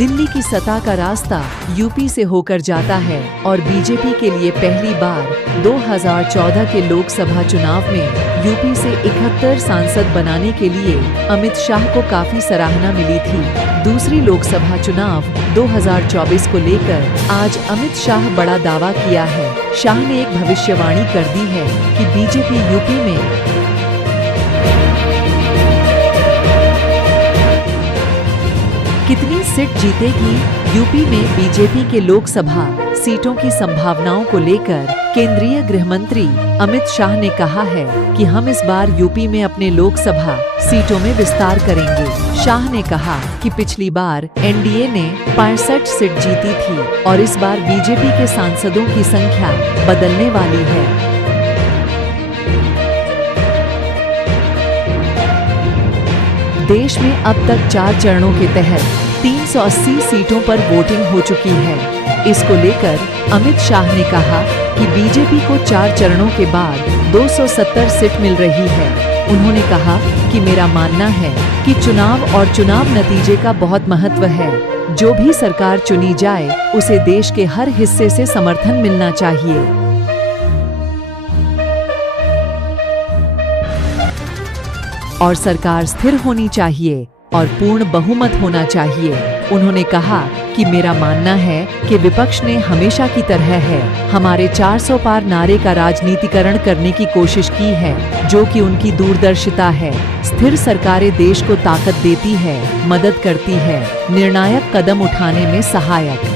दिल्ली की सत्ता का रास्ता यूपी से होकर जाता है और बीजेपी के लिए पहली बार 2014 के लोकसभा चुनाव में यूपी से 71 सांसद बनाने के लिए अमित शाह को काफी सराहना मिली थी। दूसरी लोकसभा चुनाव 2024 को लेकर आज अमित शाह बड़ा दावा किया है। शाह ने एक भविष्यवाणी कर दी है कि बीजेपी यूपी में कितनी सीट जीतेगी। यूपी में बीजेपी के लोकसभा सीटों की संभावनाओं को लेकर केंद्रीय गृह मंत्री अमित शाह ने कहा है कि हम इस बार यूपी में अपने लोकसभा सीटों में विस्तार करेंगे। शाह ने कहा कि पिछली बार एनडीए ने 65 सीट जीती थी और इस बार बीजेपी के सांसदों की संख्या बदलने वाली है। देश में अब तक 4 चरणों के तहत 380 सीटों पर वोटिंग हो चुकी है। इसको लेकर अमित शाह ने कहा कि बीजेपी को 4 चरणों के बाद 270 सीट मिल रही है। उन्होंने कहा कि मेरा मानना है कि चुनाव और चुनाव नतीजे का बहुत महत्व है। जो भी सरकार चुनी जाए उसे देश के हर हिस्से से समर्थन मिलना चाहिए और सरकार स्थिर होनी चाहिए और पूर्ण बहुमत होना चाहिए। उन्होंने कहा कि मेरा मानना है कि विपक्ष ने हमेशा की तरह है हमारे 400 पार नारे का राजनीतिकरण करने की कोशिश की है, जो कि उनकी दूरदर्शिता है। स्थिर सरकारें देश को ताकत देती है, मदद करती है, निर्णायक कदम उठाने में सहायक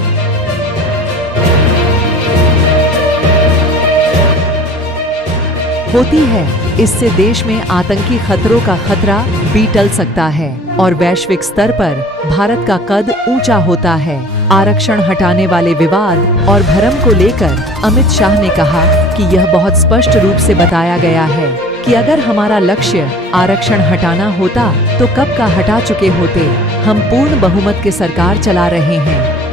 होती है। इससे देश में आतंकी खतरों का खतरा भी टल सकता है और वैश्विक स्तर पर भारत का कद ऊंचा होता है। आरक्षण हटाने वाले विवाद और भ्रम को लेकर अमित शाह ने कहा कि यह बहुत स्पष्ट रूप से बताया गया है कि अगर हमारा लक्ष्य आरक्षण हटाना होता तो कब का हटा चुके होते। हम पूर्ण बहुमत के सरकार चला रहे हैं।